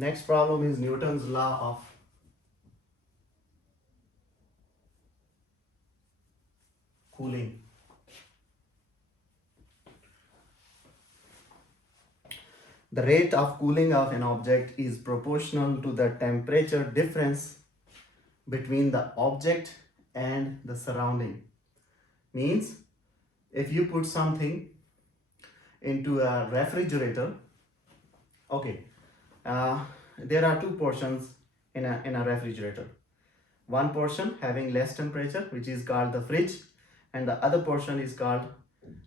Next problem is Newton's law of cooling. The rate of cooling of an object is proportional to the temperature difference between the object and the surrounding. Means if you put something into a refrigerator, okay, there are two portions in a refrigerator. One portion having less temperature, which is called the fridge, and the other portion is called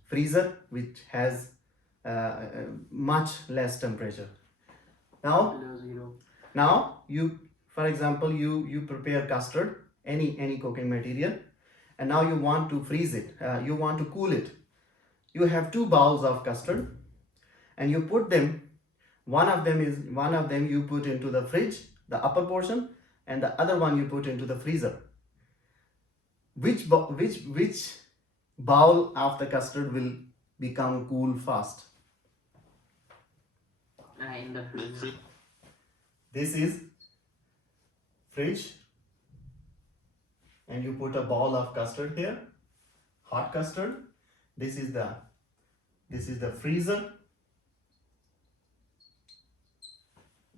freezer, which has much less temperature. Now you, for example, you prepare custard, any cooking material, and now you want to freeze it, you want to cool it. You have two bowls of custard and you put them, one of them you put into the fridge, the upper portion, and the other one you put into the freezer. Which bowl of the custard will become cool fast? In the fridge. This is fridge, and you put a bowl of custard here, hot custard. This is the freezer.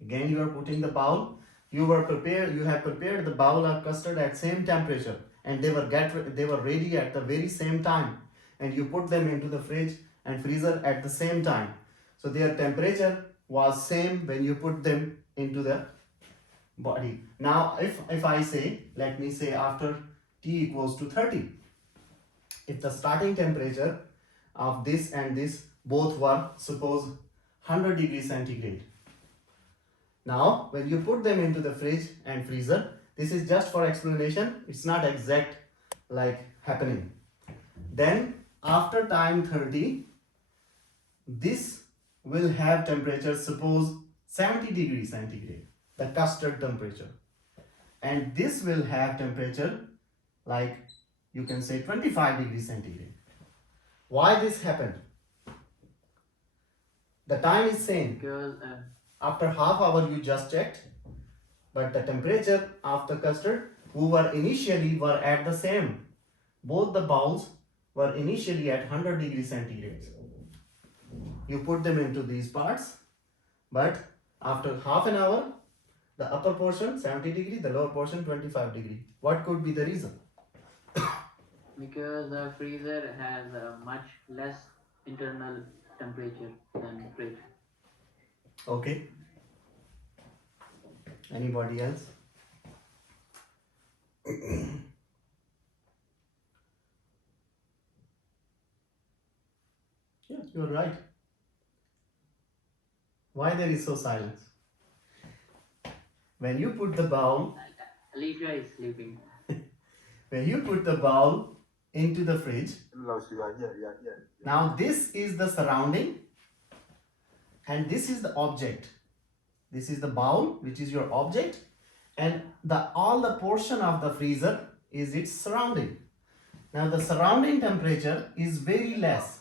Again you are putting the bowl. You have prepared the bowl of custard at same temperature, and they were ready at the very same time, and you put them into the fridge and freezer at the same time. So their temperature was same when you put them into the body. Now if I say, let me say after T equals to 30, if the starting temperature of this and this both were, suppose, 100 degrees centigrade. Now when you put them into the fridge and freezer, this is just for explanation, it's not exact like happening. Then after time 30, this will have temperature, suppose 70 degrees centigrade, the custard temperature, and this will have temperature like, you can say, 25 degrees centigrade. Why this happened? The time is same. Because after half hour you just checked, but the temperature of the custard were at the same. Both the bowls were initially at 100 degrees centigrade. You put them into these parts, but after half an hour, the upper portion 70 degree, the lower portion 25 degree. What could be the reason? because the freezer has a much less internal temperature than fridge. Okay. Anybody else? Yeah, you're right. Why there is so silence? When you put the bowl, Alicia is sleeping. when you put the bowl into the fridge, now this is the surrounding and this is the object. This is the bowl, which is your object, and all the portion of the freezer is its surrounding. Now the surrounding temperature is very less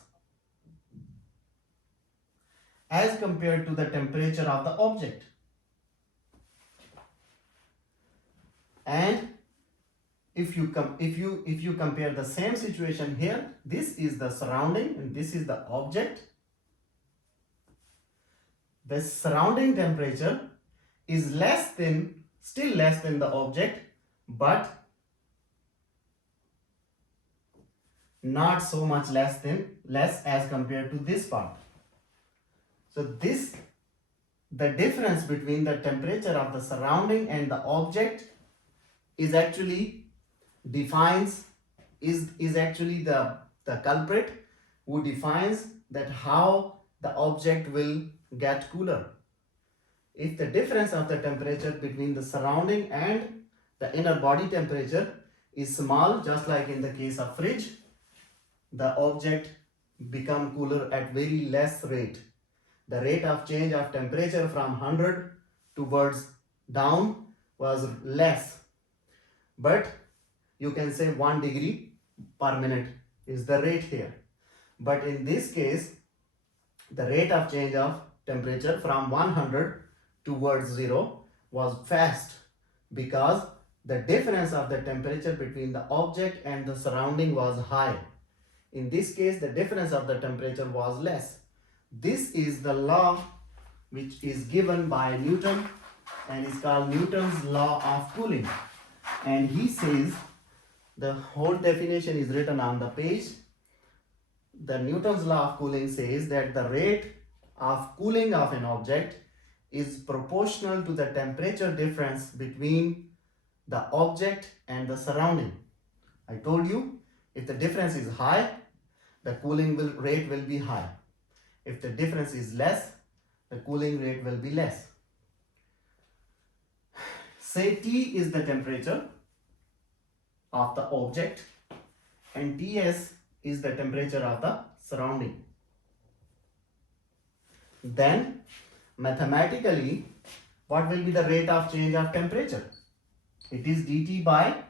as compared to the temperature of the object. And if you compare the same situation here, this is the surrounding and this is the object. The surrounding temperature is still less than the object, but not so much less as compared to this part. So the difference between the temperature of the surrounding and the object is actually actually the culprit who defines that how the object will get cooler. If the difference of the temperature between the surrounding and the inner body temperature is small, just like in the case of fridge, the object become cooler at very less rate. The rate of change of temperature from 100 towards down was less, but you can say 1 degree per minute is the rate here. But in this case, the rate of change of temperature from 100 towards zero was fast because the difference of the temperature between the object and the surrounding was high. In this case, the difference of the temperature was less. This is the law which is given by Newton and is called Newton's law of cooling. And he says, the whole definition is written on the page. The Newton's law of cooling says that the rate of cooling of an object is proportional to the temperature difference between the object and the surrounding. I told you, if the difference is high, the cooling rate will be high. If the difference is less, the cooling rate will be less. Say T is the temperature of the object and Ts is the temperature of the surrounding. Then mathematically, what will be the rate of change of temperature? It is dt by,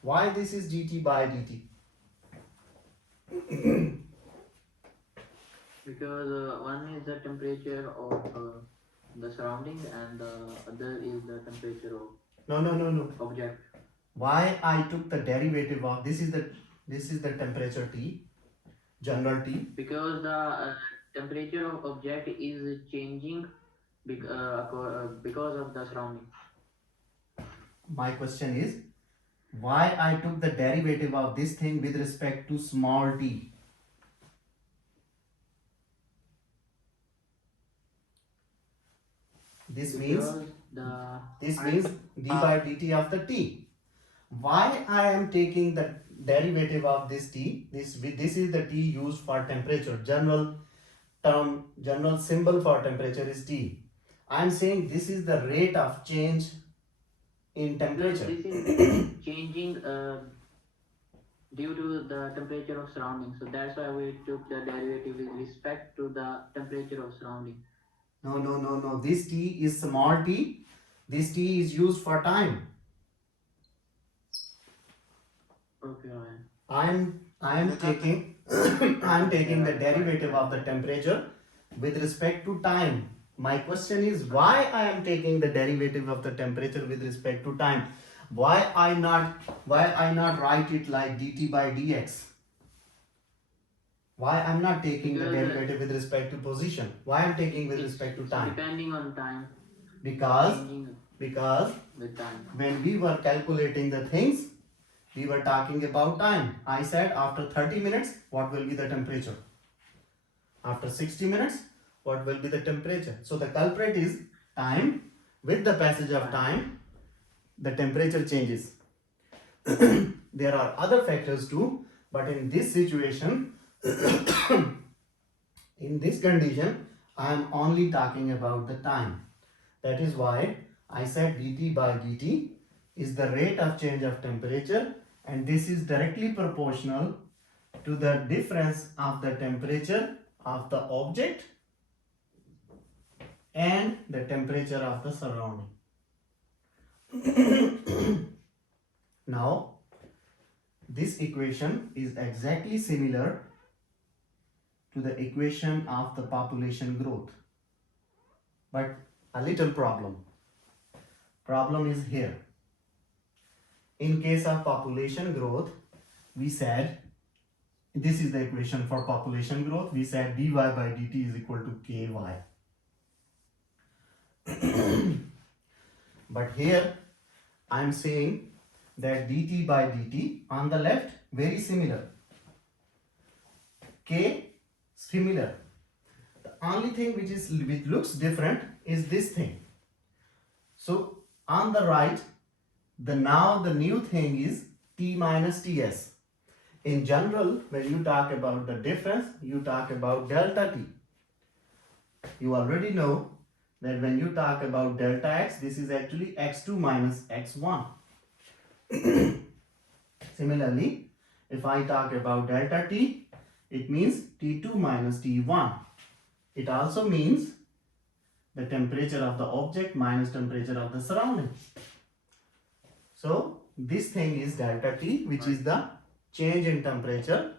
why this is dt by dt? Because one is the temperature of the surrounding and the other is the temperature of No. object. Why I took the derivative of this is the temperature T, general T. Because the temperature of object is changing because of the surrounding. My question is, why I took the derivative of this thing with respect to small t? This means d by dt of the t. Why I am taking the derivative of this t? This is the t used for temperature. General symbol for temperature is t. I am saying this is the rate of change in temperature. This is changing due to the temperature of surrounding. So that's why we took the derivative with respect to the temperature of surrounding. No. This t is small t. This t is used for time. Okay. I am taking I am taking the derivative of the temperature with respect to time. My question is, why I am taking the derivative of the temperature with respect to time? Why I not write it like dt by dx? Why I'm not taking the derivative with respect to position? Why I'm taking with respect to time? Depending on time. Because With time. when we were calculating the things, we were talking about time. I said after 30 minutes, what will be the temperature? After 60 minutes, what will be the temperature? So the culprit is time. With the passage of time, the temperature changes. There are other factors too, but in this situation, in this condition, I am only talking about the time. That is why I said dt by dt is the rate of change of temperature, and this is directly proportional to the difference of the temperature of the object and the temperature of the surrounding. Now, this equation is exactly similar to the equation of the population growth, but a little problem. Problem is here. In case of population growth, we said, this is the equation for population growth, we said dy by dt is equal to ky. But here I am saying that dt by dt on the left very similar, k similar. The only thing which looks different is this thing. So on the right, now the new thing is t minus ts. In general, when you talk about the difference, you talk about delta t. You already know that when you talk about delta x, this is actually x2 minus x1. Similarly, if I talk about delta t, it means t2 minus t1. It also means the temperature of the object minus temperature of the surrounding. So this thing is delta T, which is the change in temperature,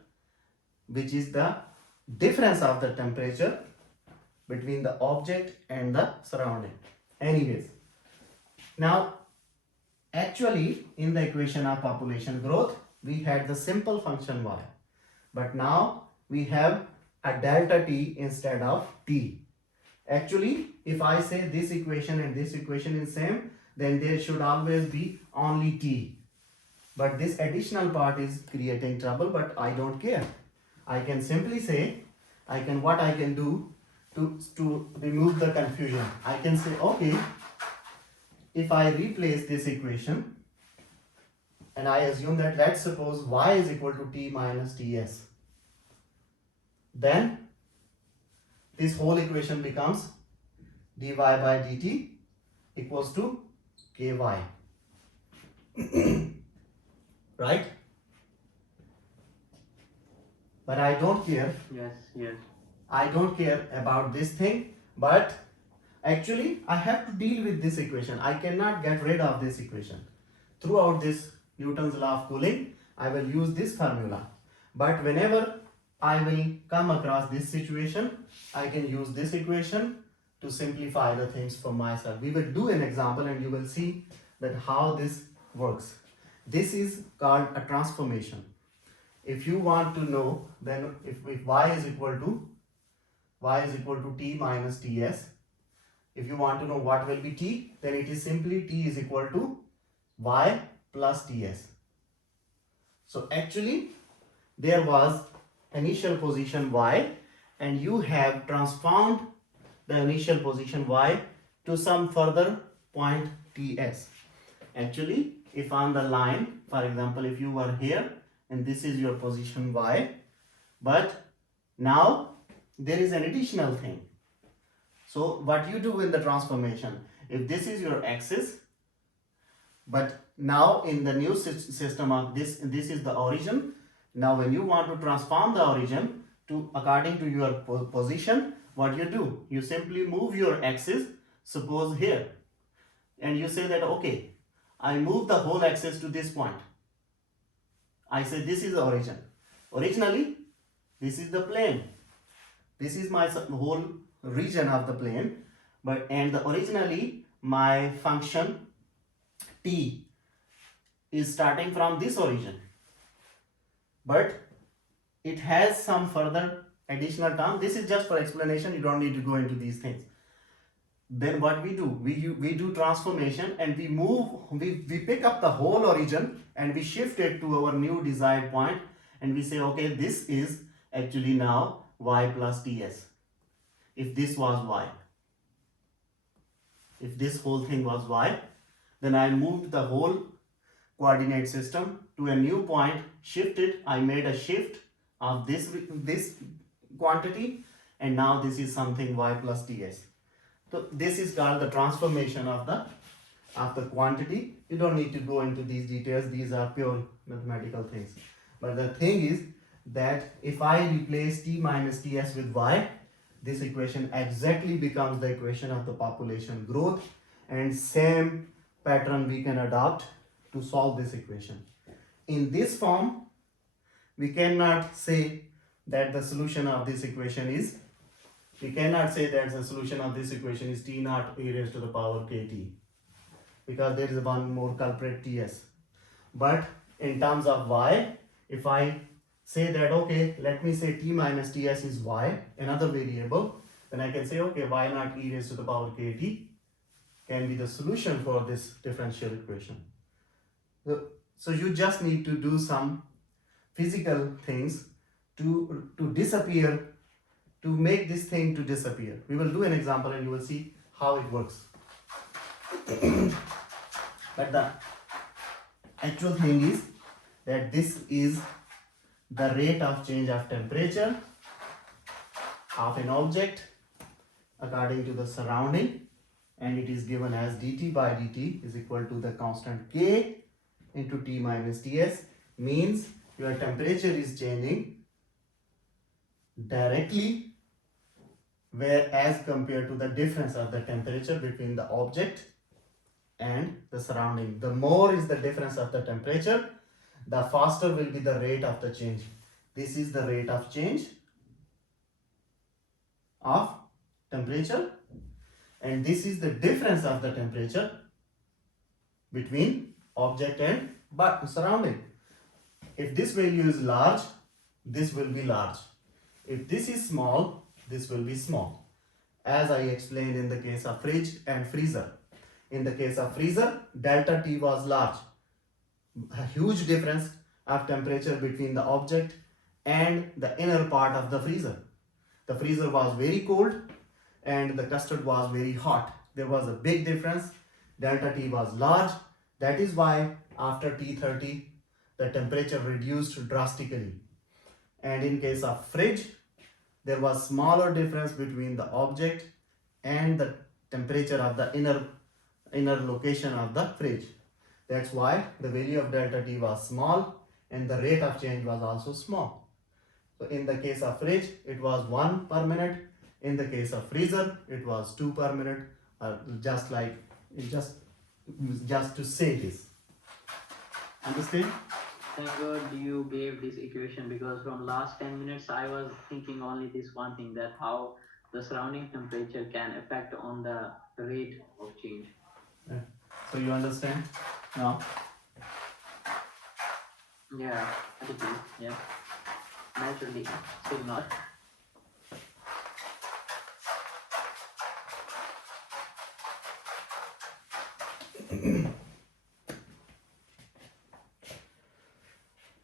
which is the difference of the temperature between the object and the surrounding. Anyways, now actually in the equation of population growth, we had the simple function y, but now we have a delta t instead of t. Actually, if I say this equation and this equation is same, then there should always be only t. But this additional part is creating trouble, but I don't care. I can simply say, what I can do to remove the confusion. I can say, okay, if I replace this equation, and I assume that, let's suppose y is equal to t minus ts, then this whole equation becomes dy by dt equals to ky. Right? But I don't care. Yes. I don't care about this thing, but actually I have to deal with this equation. I cannot get rid of this equation. Throughout this Newton's law of cooling, I will use this formula. But whenever I will come across this situation, I can use this equation to simplify the things for myself. We will do an example and you will see that how this works. This is called a transformation. If you want to know, then if y is equal to t minus ts, if you want to know what will be t, then it is simply t is equal to y plus ts. So actually there was initial position y and you have transformed the initial position y to some further point ts. Actually, if on the line, for example, if you were here and this is your position y, but now there is an additional thing. So what you do in the transformation, if this is your axis, but now in the new system of this is the origin. Now when you want to transform the origin to according to your position, what you do, you simply move your axis, suppose here, and you say that, okay, I move the whole axis to this point. I say this is the origin. Originally, this is the plane. This is my whole region of the plane, and originally my function t is starting from this origin, but it has some further additional term. This is just for explanation, you don't need to go into these things. Then what we do, we do transformation and we pick up the whole origin and we shift it to our new desired point, and we say, okay, this is actually now y plus ts. If this was y, if this whole thing was y, then I moved the whole coordinate system to a new point, shifted, I made a shift of this quantity, and now this is something y plus ts. So this is called the transformation of the quantity. You don't need to go into these details, these are pure mathematical things. But the thing is that if I replace t minus ts with y, this equation exactly becomes the equation of the population growth, and same pattern we can adopt to solve this equation. In this form, we cannot say that the solution of this equation is, we cannot say that the solution of this equation is t naught e raised to the power kt, because there is one more culprit ts. But in terms of y, if I say that, okay, let me say t minus ts is y, another variable, then I can say, okay, y naught e raised to the power kt can be the solution for this differential equation. So you just need to do some physical things to disappear, to make this thing to disappear. We will do an example and you will see how it works. But the actual thing is that this is the rate of change of temperature of an object according to the surrounding, and it is given as dt by dt is equal to the constant k into t minus ts, means your temperature is changing directly, whereas compared to the difference of the temperature between the object and the surrounding. The more is the difference of the temperature, the faster will be the rate of the change. This is the rate of change of temperature, and this is the difference of the temperature between object and surrounding. If this value is large, this will be large. If this is small, this will be small. As I explained in the case of fridge and freezer. In the case of freezer, delta T was large. A huge difference of temperature between the object and the inner part of the freezer. The freezer was very cold and the custard was very hot. There was a big difference. Delta T was large. That is why after T30, the temperature reduced drastically. And in case of fridge, there was smaller difference between the object and the temperature of the inner location of the fridge. That's why the value of delta T was small and the rate of change was also small. So in the case of fridge, it was 1 per minute. In the case of freezer, it was 2 per minute. Just to say this. Understand? Thank God you gave this equation, because from last 10 minutes I was thinking only this one thing, that how the surrounding temperature can affect on the rate of change. Yeah. So you understand now? Yeah, absolutely. Yeah. Naturally, still not.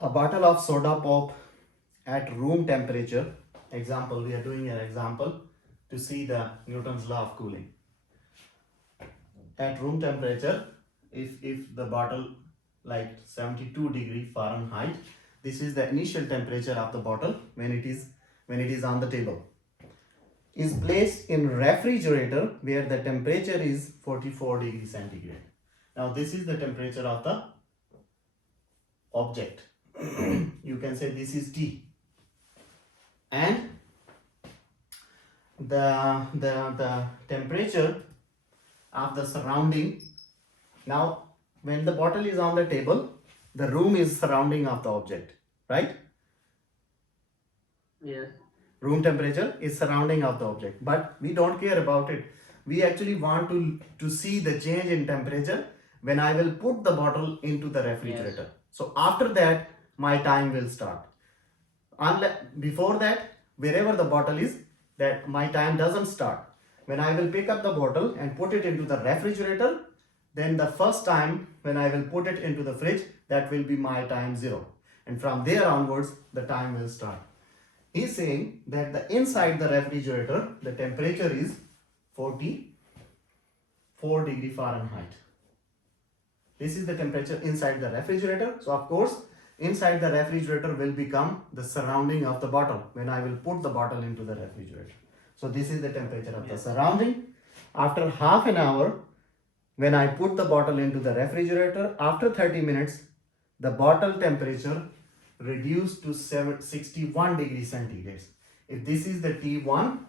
A bottle of soda pop at room temperature. Example, we are doing an example to see the Newton's law of cooling. At room temperature, if the bottle like 72 degree Fahrenheit, this is the initial temperature of the bottle when it is on the table, is placed in refrigerator where the temperature is 44 degrees centigrade. Now this is the temperature of the object. You can say this is T, and the temperature of the surrounding. Now when the bottle is on the table, the room is surrounding of the object, right? Yes. Room temperature is surrounding of the object, but we don't care about it. We actually want to see the change in temperature when I will put the bottle into the refrigerator. Yes. So after that, my time will start. Before that, wherever the bottle is, that my time doesn't start. When I will pick up the bottle and put it into the refrigerator, then the first time when I will put it into the fridge, that will be my time 0. And from there onwards, the time will start. He's saying that the inside the refrigerator, the temperature is 44 degree Fahrenheit. This is the temperature inside the refrigerator. So of course, inside the refrigerator will become the surrounding of the bottle when I will put the bottle into the refrigerator. So this is the temperature of the surrounding. After half an hour, when I put the bottle into the refrigerator, after 30 minutes, the bottle temperature reduced to 61 degrees centigrade. If this is the T1,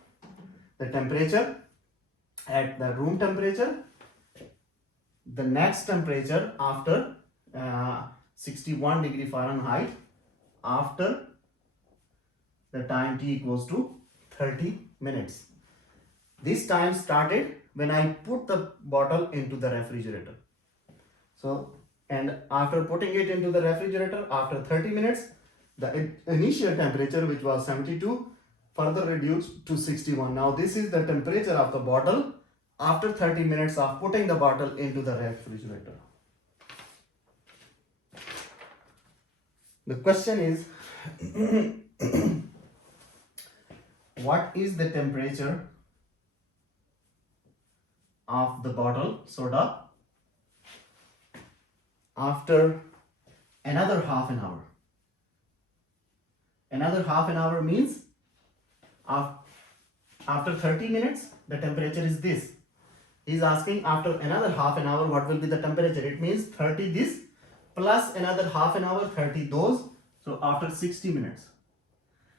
the temperature at the room temperature, the next temperature after 61 degree Fahrenheit, after the time T equals to 30 minutes. This time started when I put the bottle into the refrigerator. So, and after putting it into the refrigerator, after 30 minutes, the initial temperature, which was 72, further reduced to 61. Now this is the temperature of the bottle after 30 minutes of putting the bottle into the refrigerator. The question is, what is the temperature of the bottle soda after another half an hour? Another half an hour means after 30 minutes, the temperature is this. He is asking after another half an hour, what will be the temperature? It means 30 this plus another half an hour, 30 those. So after 60 minutes.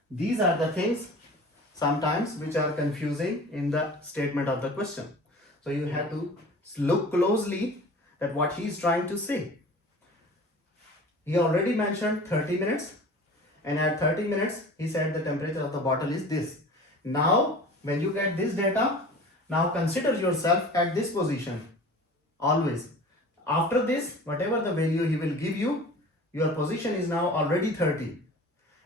These are the things sometimes which are confusing in the statement of the question. So you have to look closely at what he is trying to say. He already mentioned 30 minutes, and at 30 minutes he said the temperature of the bottle is this. Now when you get this data, now consider yourself at this position always. After this, whatever the value he will give you, your position is now already 30,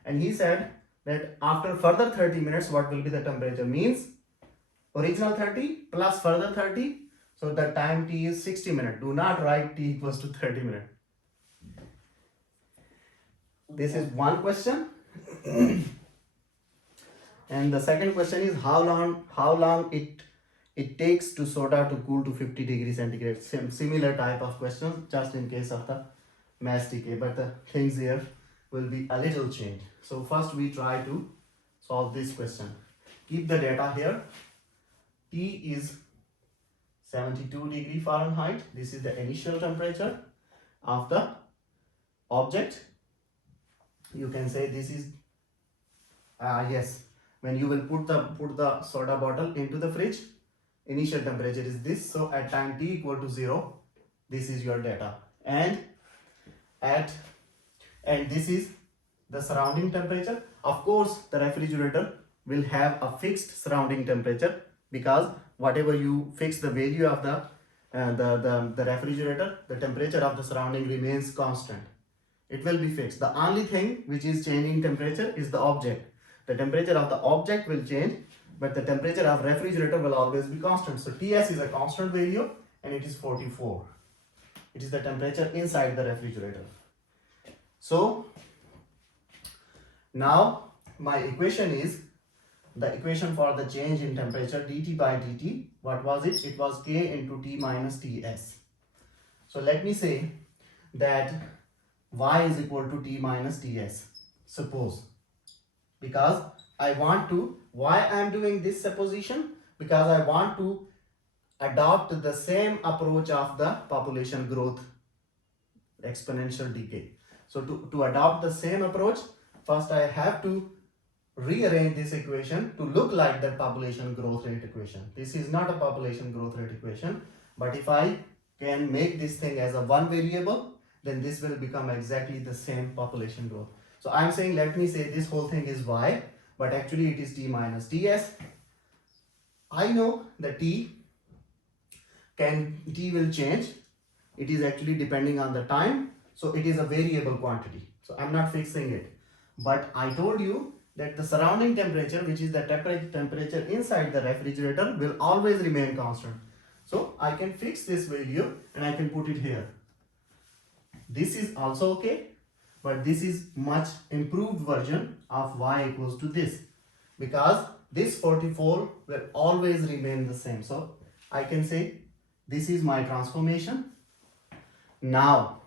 and he said that after further 30 minutes what will be the temperature, means original 30 plus further 30, so the time t is 60 minutes. Do not write t equals to 30 minutes. This is one question. And the second question is how long it takes to soda to cool to 50 degrees centigrade. Similar type of questions, just in case of the mass decay, but the things here will be a little changed. So first we try to solve this question. Keep the data here. T is 72 degree Fahrenheit. This is the initial temperature of the object. You can say this is yes, when you will put the soda bottle into the fridge, initial temperature is this. So at time t equal to 0, this is your data, and this is the surrounding temperature. Of course, the refrigerator will have a fixed surrounding temperature, because whatever you fix the value of the refrigerator, the temperature of the surrounding remains constant. It will be fixed. The only thing which is changing temperature is the object. The temperature of the object will change, but the temperature of refrigerator will always be constant. So Ts is a constant value, and it is 44. It is the temperature inside the refrigerator. So now my equation is the equation for the change in temperature, dt by dt. What was it? It was K into T minus Ts. So let me say that y is equal to T minus Ts. Suppose, because I want to, why I am doing this supposition? Because I want to adopt the same approach of the population growth exponential decay. So to adopt the same approach, first I have to rearrange this equation to look like the population growth rate equation. This is not a population growth rate equation, but if I can make this thing as a one variable, then this will become exactly the same population growth. So I'm saying, let me say this whole thing is y, but actually it is t minus ts. I know the t will change. It is actually depending on the time, so it is a variable quantity. So I'm not fixing it. But I told you that the surrounding temperature, which is the temperature inside the refrigerator, will always remain constant. So I can fix this value and I can put it here. This is also okay, but this is much improved version of y equals to this, because this 44 will always remain the same. So I can say this is my transformation. Now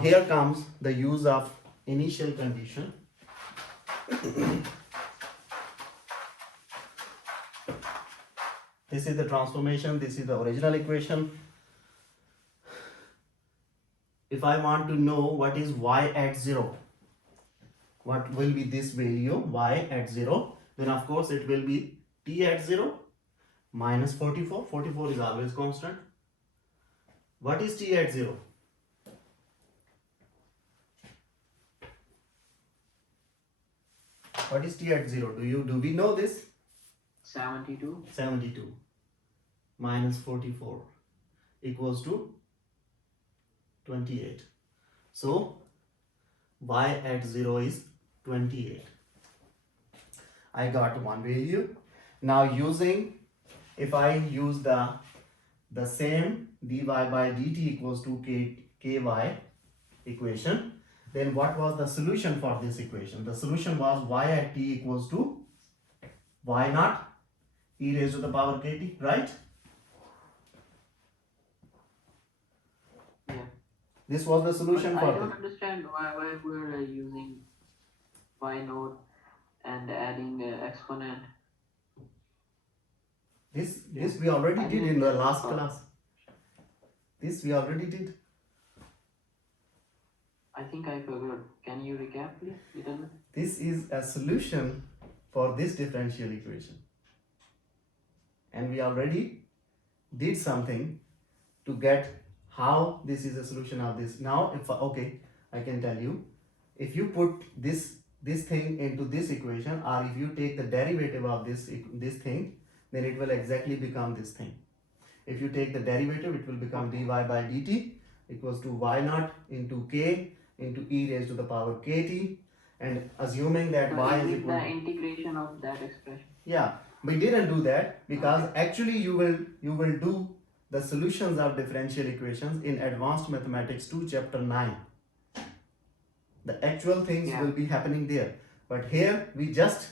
here comes the use of initial condition. This is the transformation, this is the original equation. If I want to know what is y at 0, what will be this value y at 0, then of course it will be t at 0 minus 44. 44 is always constant. What is t at 0? What is t at 0? Do we know this? 72. 72 minus 44 equals to 28. So y at 0 is 28. I got one value. Now if I use the same dy by dt equals to ky equation, then what was the solution for this equation? The solution was y at t equals to y naught e raised to the power kt, right? Yeah. This was the solution for I don't understand why we're using y naught and adding exponent. This we already did in the last class. This we already did. I think I forgot. Can you recap, please? Little bit? This is a solution for this differential equation. And we already did something to get how this is a solution of this. Now, I can tell you, if you put this this thing into this equation, or if you take the derivative of this thing, then it will exactly become this thing. If you take the derivative, it will become dy by dt equals to y naught into k into e raised to the power kt, and assuming that So y is is it equal the integration of that expression? yeah, we didn't do that because actually you will do the solutions of differential equations in Advanced Mathematics 2 chapter 9. The actual things Yeah. will be happening there, but here we just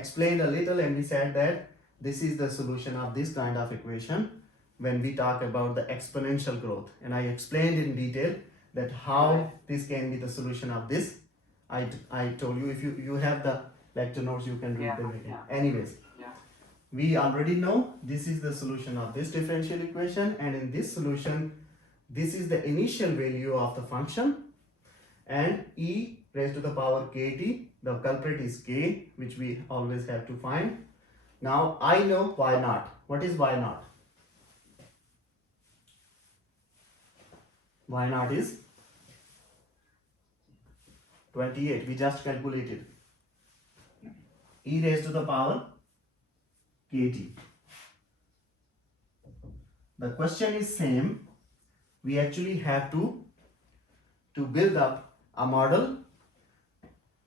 explained a little and we said that this is the solution of this kind of equation when we talk about the exponential growth, and I explained in detail that how Right. this can be the solution of this. I told you, if you have the lecture notes, you can read Yeah, them again. yeah. Anyways, Yeah. we already know this is the solution of this differential equation, and in this solution this is the initial value of the function, and e raised to the power kt, the culprit is k, which we always have to find. Now I know y naught. What is y naught? Y naught is 28. We just calculated. E raised to the power kt. The question is same. We actually have to build up a model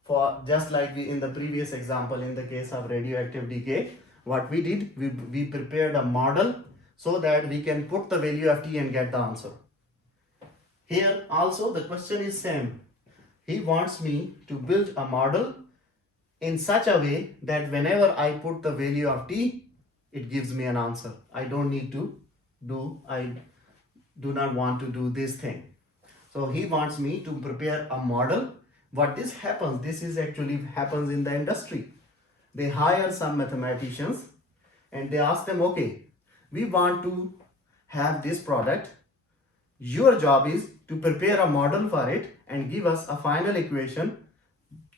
for, just like we in the previous example in the case of radioactive decay. What we did, we prepared a model so that we can put the value of t and get the answer. Here also the question is same. He wants me to build a model in such a way that whenever I put the value of t, it gives me an answer. I do not want to do this thing. So he wants me to prepare a model. What this happens, this is actually happens in the industry. They hire some mathematicians and they ask them, okay, we want to have this product. Your job is to prepare a model for it and give us a final equation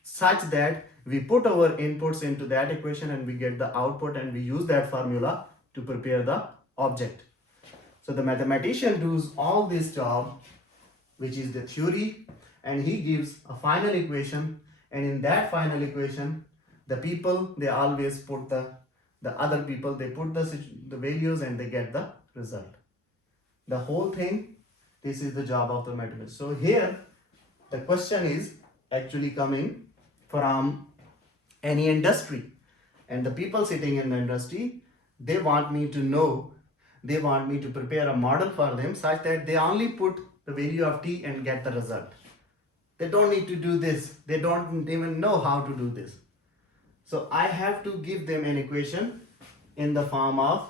such that we put our inputs into that equation and we get the output, and we use that formula to prepare the object. So the mathematician does all this job, which is the theory, and he gives a final equation, and in that final equation the people, they always put the other people, they put the values and they get the result. The whole thing, this is the job of the mathematician. So here the question is actually coming from any industry, and the people sitting in the industry, they want me to know, they want me to prepare a model for them such that they only put the value of t and get the result. They don't need to do this. They don't even know how to do this. So I have to give them an equation in the form of,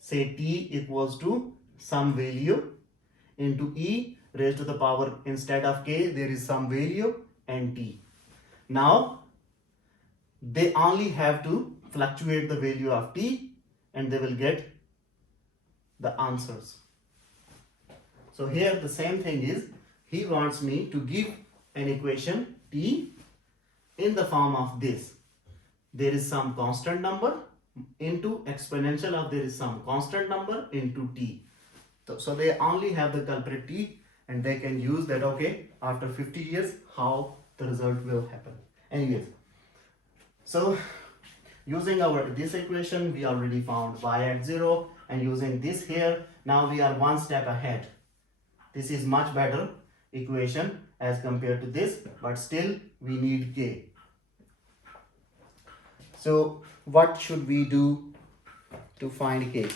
say, t equals to some value into e raised to the power, instead of k there is some value and t. Now they only have to fluctuate the value of t and they will get the answers. So here the same thing is, he wants me to give an equation t in the form of this. There is some constant number into exponential of there is some constant number into t. So they only have the culprit t, and they can use that, okay, after 50 years how the result will happen. Anyways, so using this equation, we already found y at 0, and using this here, now we are one step ahead. This is much better equation as compared to this, but still we need k. So what should we do to find k?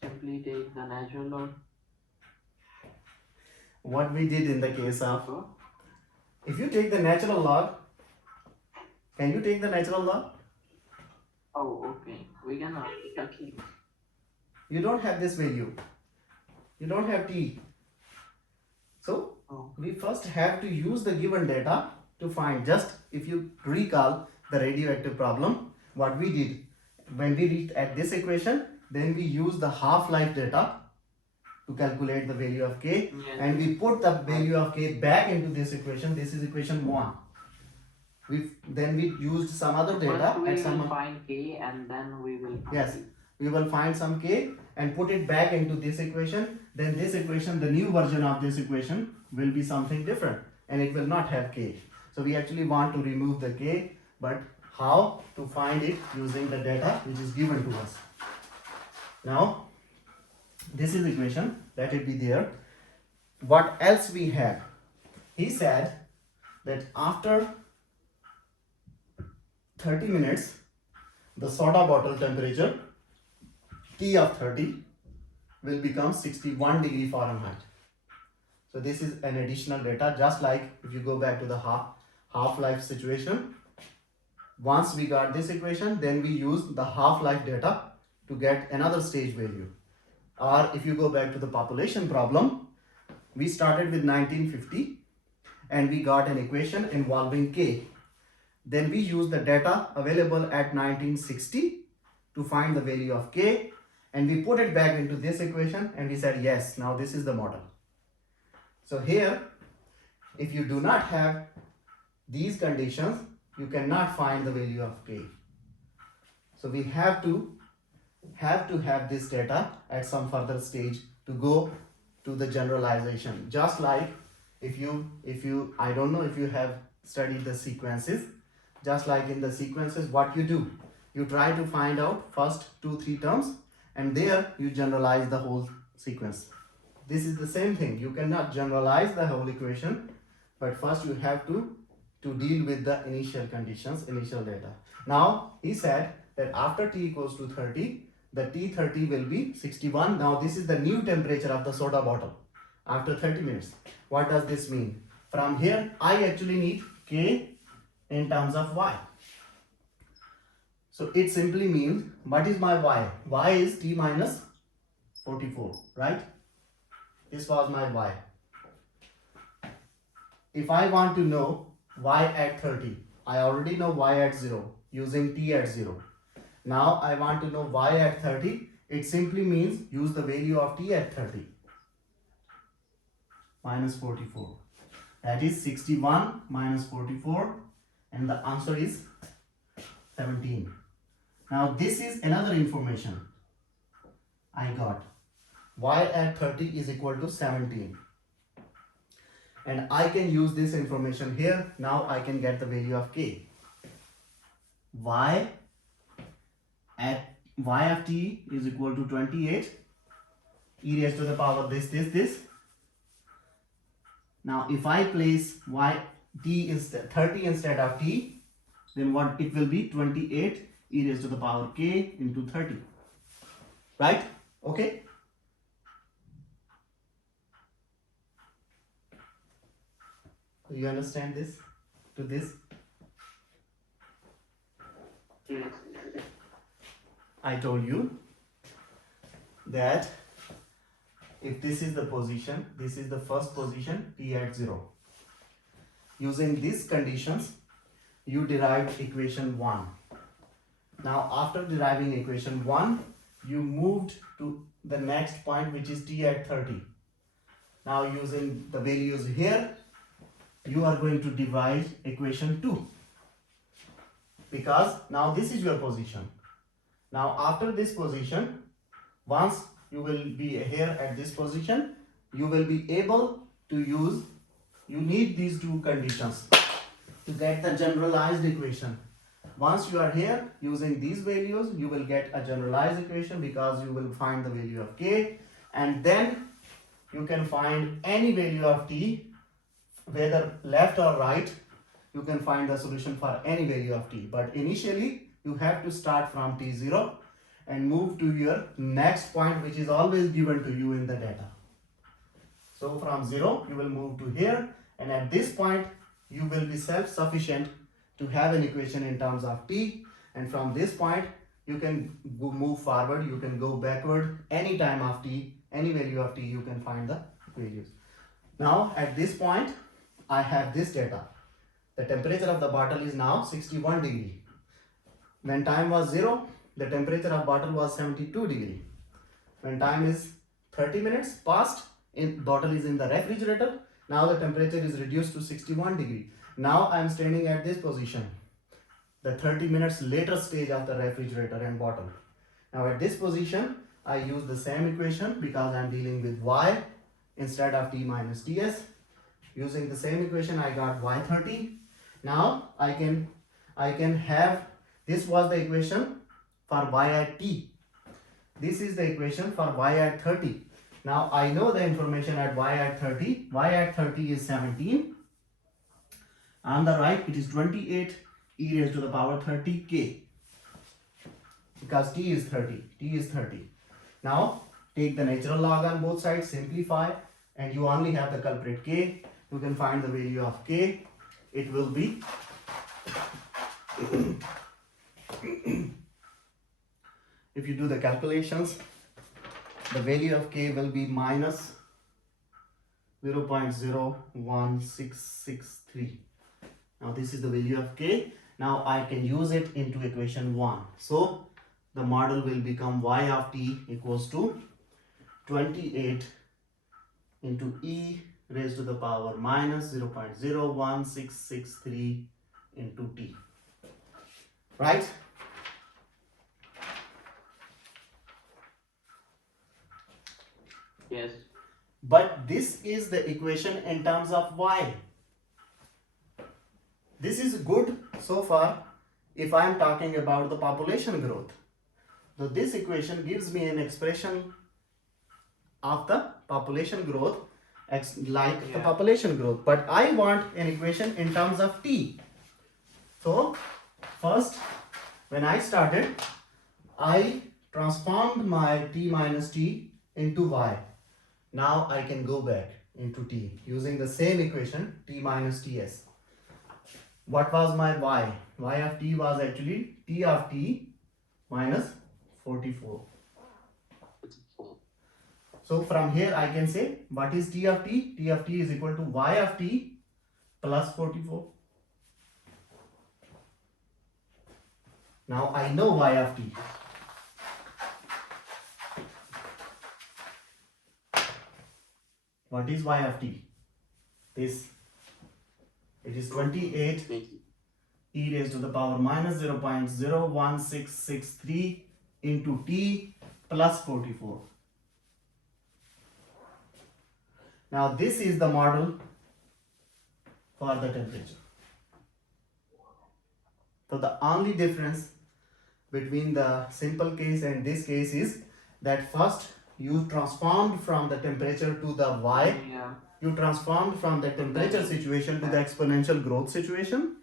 Simply take the natural log. What we did in the case of, So, if you take the natural log, can you take the natural log? oh, okay. We can calculate. You don't have this value. You don't have t. So we first have to use the given data to find. Just if you recall the radioactive problem, what we did when we reached at this equation, then we used the half-life data to calculate the value of k, Yes. and we put the value of k back into this equation. This is equation 1. Then we used some other data First we at some will find k and then we will find yes, t. we will find some k and put it back into this equation. Then this equation, the new version of this equation, will be something different and it will not have k. So we actually want to remove the k, but how to find it using the data which is given to us. Now this is equation, let it be there. What else we have? He said that after 30 minutes the soda bottle temperature T of 30 will become 61 degree Fahrenheit. So this is an additional data, just like if you go back to the half-life situation. Once we got this equation, then we use the half-life data to get another stage value. Or if you go back to the population problem, we started with 1950 and we got an equation involving k. Then we use the data available at 1960 to find the value of k, and we put it back into this equation and we said yes, now this is the model. So here, if you do not have these conditions, you cannot find the value of k. So we have to have this data at some further stage to go to the generalization. Just like if you I don't know if you have studied the sequences. Just like in the sequences, what you do, you try to find out first 2-3 terms and there you generalize the whole sequence. This is the same thing. You cannot generalize the whole equation, but first you have to deal with the initial conditions, initial data. Now he said that after t equals to 30, the T30 will be 61. Now this is the new temperature of the soda bottle after 30 minutes. What does this mean? From here, I actually need k in terms of y. So it simply means, what is my y? Y is t minus 44, right? This was my y. If I want to know y at 30, I already know y at 0 using t at 0. Now I want to know y at 30. It simply means use the value of t at 30. Minus 44. That is 61 minus 44, and the answer is 17. Now this is another information I got. Y at 30 is equal to 17. And I can use this information here. Now I can get the value of k. Y of t is equal to 28 e raised to the power this. Now if I place t instead 30 instead of t, then what it will be? 28 e raised to the power k into 30. Right? Okay. Do you understand this? To this? Yes. I told you that if this is the position, this is the first position, t at 0. Using these conditions, you derived equation 1. Now after deriving equation 1, you moved to the next point, which is t at 30. Now using the values here, you are going to divide equation 2. Because now this is your position. Now after this position, once you will be here at this position, you will be able to use, you need these two conditions to get the generalized equation. Once you are here using these values, you will get a generalized equation because you will find the value of k, and then you can find any value of t, whether left or right. You can find the solution for any value of t, but initially you have to start from t0 and move to your next point, which is always given to you in the data. So from 0 you will move to here, and at this point you will be self-sufficient to have an equation in terms of t, and from this point you can move forward, you can go backward any time of t, any value of t, you can find the values. Now at this point I have this data. The temperature of the bottle is now 61 degree. When time was 0, the temperature of bottle was 72 degree. When time is 30 minutes past, bottle is in the refrigerator. Now the temperature is reduced to 61 degree. Now I am standing at this position, the 30 minutes later stage of the refrigerator and bottle. Now at this position, I use the same equation because I'm dealing with y instead of t minus ts. Using the same equation, I got y30. Now I can have, this was the equation for y at t. This is the equation for y at 30. Now I know the information at y at 30. Y at 30 is 17. On the right, it is 28 e raised to the power 30k. Because t is 30. T is 30. Now take the natural log on both sides, simplify, and you only have the culprit k. You can find the value of k. It will be if you do the calculations, the value of k will be minus 0.01663. Now this is the value of k. Now I can use it into equation 1. So the model will become y of t equals to 28 into e raised to the power minus 0.01663 into t. Right? Yes. But this is the equation in terms of y. This is good so far if I am talking about the population growth. So this equation gives me an expression of the population growth like the population growth. But I want an equation in terms of t. So first, when I started, I transformed my t minus t into y. Now I can go back into t using the same equation, t minus ts. What was my y? Y of t was actually t of t minus 44. So from here I can say, what is t of t? T of t is equal to y of t plus 44. Now I know y of t. What is y of t? This. It is 28 e raised to the power minus 0.01663 into t plus 44. Now this is the model for the temperature. So the only difference between the simple case and this case is that first you transformed from the temperature to the y. Yeah. You transformed from the temperature situation to the exponential growth situation,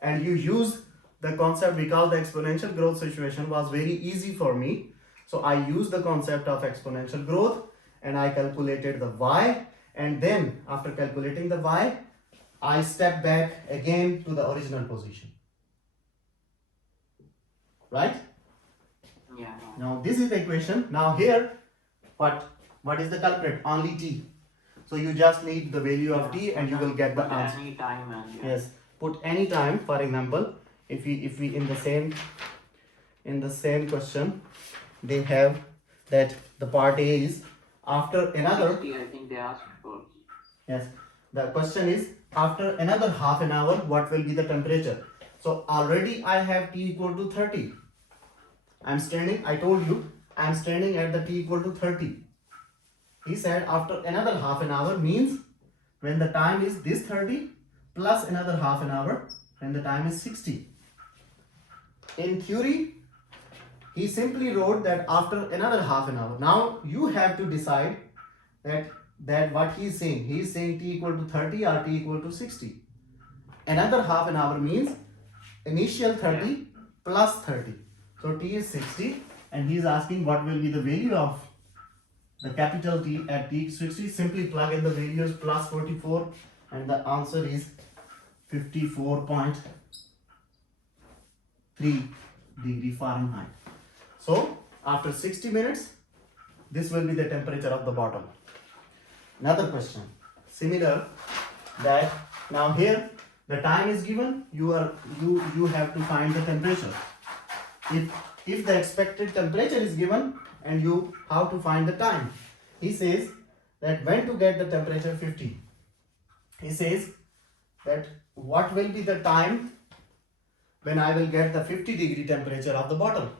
and you use the concept because the exponential growth situation was very easy for me. So I used the concept of exponential growth and I calculated the y, and then after calculating the y, I step back again to the original position. Right? Yeah. Now this is the equation. Now here, what is the culprit? Only t. So you just need the value of t and you will get the answer. Any time and Yes, put any time. For example, if we in the same question, they have that the part A is after another. 60, I think they asked for. Yes, the question is after another half an hour, what will be the temperature? So already I have t equal to 30. I told you, I'm standing at the t equal to 30. He said after another half an hour means when the time is this 30 plus another half an hour when the time is 60. In theory, he simply wrote that after another half an hour. Now you have to decide that what he is saying. He is saying t equal to 30 or t equal to 60. Another half an hour means initial 30 plus 30. So t is 60 and he is asking what will be the value of the capital T at t 60. Simply plug in the values plus 44 and the answer is 54.3 degree Fahrenheit. So after 60 minutes, this will be the temperature of the bottle. Another question, similar, that now here the time is given, you have to find the temperature. If the expected temperature is given and you have to find the time. He says that when to get the temperature 50. He says that what will be the time when I will get the 50 degree temperature of the bottle.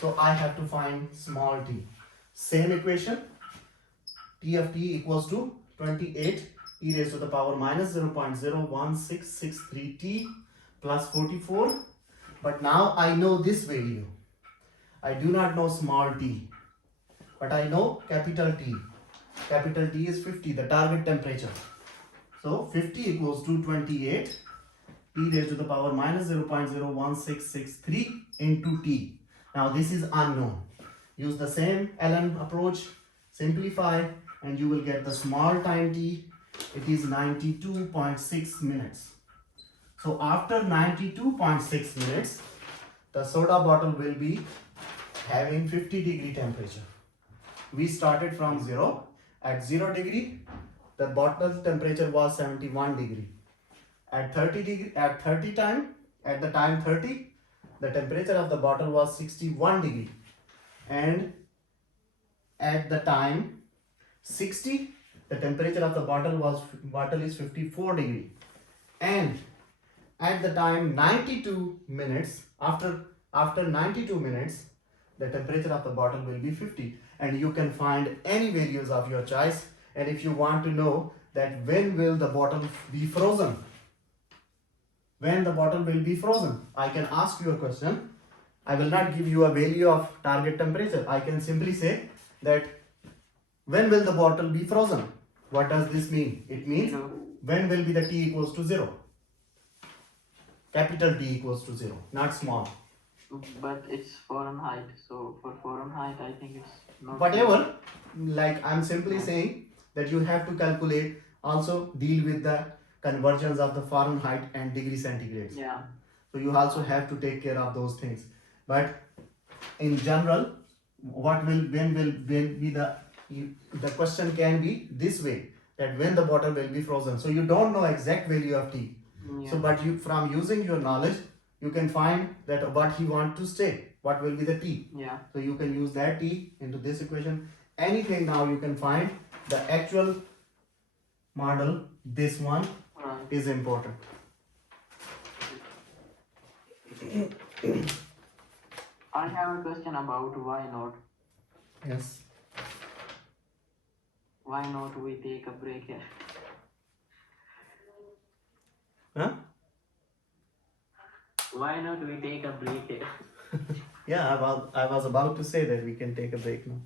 So I have to find small t. Same equation, t of t equals to 28 e raised to the power minus 0.01663 t plus 44. But now I know this value. I do not know small t, but I know capital T. Capital T is 50, the target temperature. So 50 equals to 28 e raised to the power minus 0.01663 into t. Now this is unknown. Use the same LN approach, simplify, and you will get the small time t. It is 92.6 minutes. So after 92.6 minutes, the soda bottle will be having 50-degree temperature. We started from 0. At 0 degree, the bottle temperature was 71 degree. At 30 degree, at the time 30, the temperature of the bottle was 61 degree. And at the time 60, the temperature of the bottle is 54 degree. And at the time 92 minutes, after 92 minutes, the temperature of the bottle will be 50, and you can find any values of your choice. And if you want to know that when will the bottle be frozen, I can ask you a question. I will not give you a value of target temperature. I can simply say that when will the bottle be frozen? What does this mean? It means when will be the t equals to 0. Capital T equals to 0, not small. But it's Fahrenheit, so for Fahrenheit, I think it's not. Whatever, like I'm simply saying that you have to calculate, also deal with the conversions of the Fahrenheit and degree centigrade. Yeah. So you also have to take care of those things. But in general, when will be the question can be this way, that when the bottle will be frozen. So you don't know exact value of T. Yeah. So but you, from using your knowledge, you can find that what he want to say, what will be the T. Yeah. So you can use that T into this equation. Anything now you can find the actual model. This one is important. I have a question about why not. Yes. Why not we take a break here? Huh? Why not we take a break here? Yeah, I was about to say that we can take a break now.